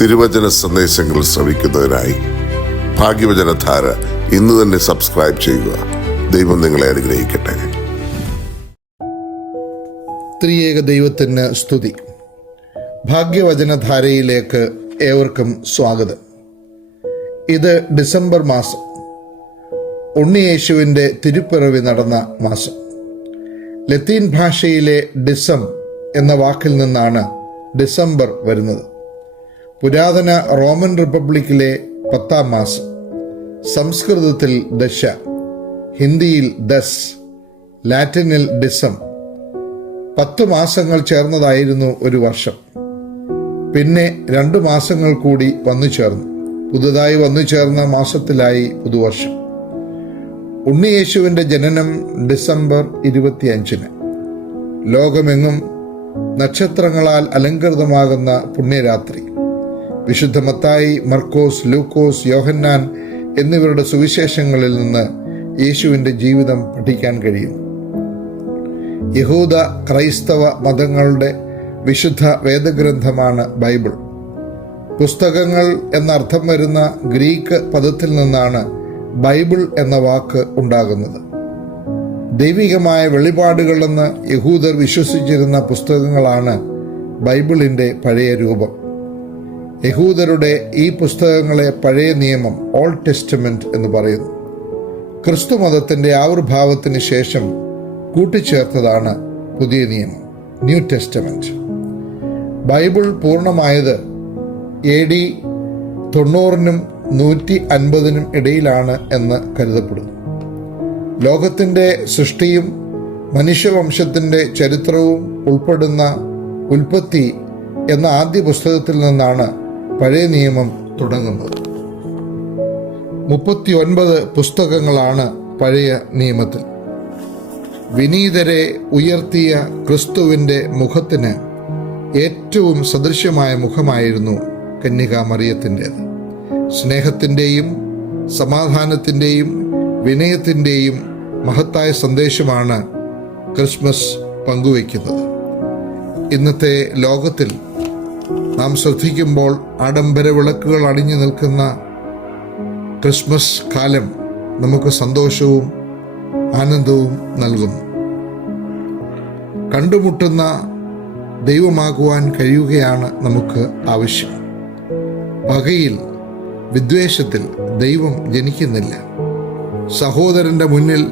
തിരുവചന സന്ദേശങ്ങൾ ശ്രവിക്കുന്നതിനായി ഭാഗ്യവചനധാര ഇന്ന് തന്നെ സബ്സ്ക്രൈബ് ചെയ്യുക. ദൈവം നിങ്ങളെ അനുഗ്രഹിക്കട്ടെ. ത്രിയേക ദൈവത്തിന് സ്തുതി. ഭാഗ്യവചനധാരയിലേക്ക് ഏവർക്കും സ്വാഗതം. ഇത് ഡിസംബർ മാസം, ഉണ്ണിയേശുവിൻ്റെ തിരുപ്പിറവി നടന്ന മാസം. ലത്തീൻ ഭാഷയിലെ ഡിസം എന്ന വാക്കിൽ നിന്നാണ് ഡിസംബർ വരുന്നത്. പുരാതന റോമൻ റിപ്പബ്ലിക്കിലെ 10-ാം മാസം, സംസ്കൃതത്തിൽ ദശ, ഹിന്ദിയിൽ ദസ്, ലാറ്റിനിൽ ഡിസം. 10 മാസങ്ങൾ ചേർന്നതായിരുന്നു ഒരു വർഷം. പിന്നെ 2 മാസങ്ങൾ കൂടി വന്നു ചേർന്നു. പുതുതായി വന്നു ചേർന്ന മാസത്തിലായി പുതുവർഷം. ഉണ്ണിയേശുവിൻ്റെ ജനനം ഡിസംബർ 25-ന്. ലോകമെങ്ങും നക്ഷത്രങ്ങളാൽ അലങ്കൃതമാകുന്ന പുണ്യരാത്രി. വിശുദ്ധ മത്തായി, മർക്കോസ്, ലൂക്കോസ്, യോഹന്നാൻ എന്നിവരുടെ സുവിശേഷങ്ങളിൽ നിന്ന് യേശുവിൻ്റെ ജീവിതം പഠിക്കാൻ കഴിയും. യഹൂദ ക്രൈസ്തവ മതങ്ങളുടെ വിശുദ്ധ വേദഗ്രന്ഥമാണ് ബൈബിൾ. പുസ്തകങ്ങൾ എന്നർത്ഥം വരുന്ന ഗ്രീക്ക് പദത്തിൽ നിന്നാണ് ബൈബിൾ എന്ന വാക്ക് ഉണ്ടാകുന്നത്. ദൈവികമായ വെളിപാടുകളെന്ന് യഹൂദർ വിശ്വസിച്ചിരുന്ന പുസ്തകങ്ങളാണ് ബൈബിളിൻ്റെ പഴയ രൂപം. യഹൂദരുടെ ഈ പുസ്തകങ്ങളെ പഴയ നിയമം, ഓൾഡ് ടെസ്റ്റമെന്റ് എന്ന് പറയുന്നു. ക്രിസ്തു മതത്തിൻ്റെ ആവിർഭാവത്തിന് ശേഷം കൂട്ടിച്ചേർത്തതാണ് പുതിയ നിയമം, ന്യൂ ടെസ്റ്റമെന്റ്. ബൈബിൾ പൂർണ്ണമായത് AD 90-നും 150-നും ഇടയിലാണ് എന്ന് കരുതപ്പെടുന്നു. ലോകത്തിൻ്റെ സൃഷ്ടിയും മനുഷ്യവംശത്തിൻ്റെ ചരിത്രവും ഉൾപ്പെടുന്ന ഉൽപ്പത്തി എന്ന ആദ്യ പുസ്തകത്തിൽ നിന്നാണ് പഴയ നിയമം തുടങ്ങുന്നത്. 39 പുസ്തകങ്ങളാണ് പഴയ നിയമത്തിൽ. വിനീതരെ ഉയർത്തിയ ക്രിസ്തുവിൻ്റെ മുഖത്തിന് ഏറ്റവും സദൃശ്യമായ മുഖമായിരുന്നു കന്യകാമറിയത്തിൻ്റേത്. സ്നേഹത്തിൻ്റെയും സമാധാനത്തിൻ്റെയും വിനയത്തിൻ്റെയും മഹത്തായ സന്ദേശമാണ് ക്രിസ്മസ് പങ്കുവയ്ക്കുന്നത്. ഇന്നത്തെ ലോകത്തിൽ നാം ശ്രദ്ധിക്കുമ്പോൾ ആഡംബര വിളക്കുകൾ അണിഞ്ഞു നിൽക്കുന്ന ക്രിസ്മസ് കാലം നമുക്ക് സന്തോഷവും ആനന്ദവും നൽകുന്നു. കണ്ടുമുട്ടുന്ന ദൈവമാകുവാൻ കഴിയുകയാണ് നമുക്ക് ആവശ്യം. പകയിൽ, വിദ്വേഷത്തിൽ ദൈവം ജനിക്കുന്നില്ല. സഹോദരന്റെ മുന്നിൽ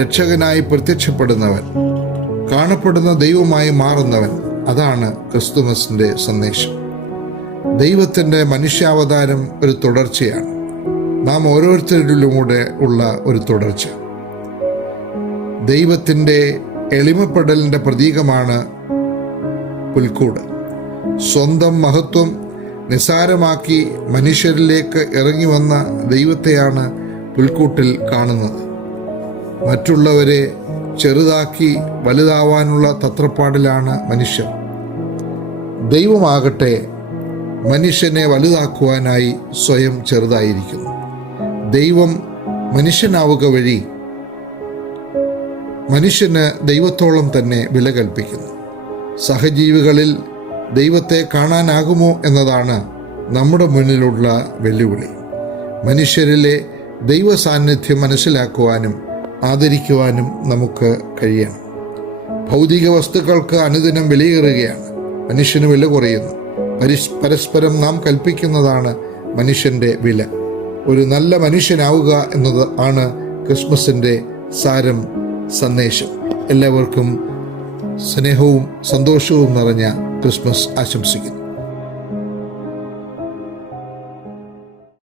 രക്ഷകനായി പ്രത്യക്ഷപ്പെടുന്നവൻ, കാണപ്പെടുന്ന ദൈവമായി മാറുന്നവൻ, അതാണ് ക്രിസ്തുമസിൻ്റെ സന്ദേശം. ദൈവത്തിൻ്റെ മനുഷ്യാവതാരം ഒരു തുടർച്ചയാണ്. നാം ഓരോരുത്തരിലൂടെ ഉള്ള ഒരു തുടർച്ച. ദൈവത്തിൻ്റെ എളിമപ്പെടലിൻ്റെ പ്രതീകമാണ് പുൽക്കൂട്. സ്വന്തം മഹത്വം നിസാരമാക്കി മനുഷ്യരിലേക്ക് ഇറങ്ങി വന്ന ദൈവത്തെയാണ് പുൽക്കൂട്ടിൽ കാണുന്നത്. മറ്റുള്ളവരെ ചെറുതാക്കി വലുതാവാനുള്ള തത്രപ്പാടിലാണ് മനുഷ്യർ. ദൈവമാകട്ടെ മനുഷ്യനെ വലുതാക്കുവാനായി സ്വയം ചെറുതായിരിക്കുന്നു. ദൈവം മനുഷ്യനാവുക വഴി മനുഷ്യന് ദൈവത്തോളം തന്നെ വില കൽപ്പിക്കുന്നു. സഹജീവികളിൽ ദൈവത്തെ കാണാനാകുമോ എന്നതാണ് നമ്മുടെ മുന്നിലുള്ള വെല്ലുവിളി. മനുഷ്യരിലെ ദൈവ സാന്നിധ്യം മനസ്സിലാക്കുവാനും ആദരിക്കുവാനും നമുക്ക് കഴിയണം. ഭൗതിക വസ്തുക്കൾക്ക് അനുദിനം വിലയേറുകയാണ്. മനുഷ്യന് വില കുറയുന്നു. പരസ്പരം നാം കൽപ്പിക്കുന്നതാണ് മനുഷ്യൻ്റെ വില. ഒരു നല്ല മനുഷ്യനാവുക എന്നത് ആണ് ക്രിസ്മസിൻ്റെ സാരം, സന്ദേശം. എല്ലാവർക്കും സ്നേഹവും സന്തോഷവും നിറഞ്ഞ ക്രിസ്മസ് ആശംസിക്കുന്നു.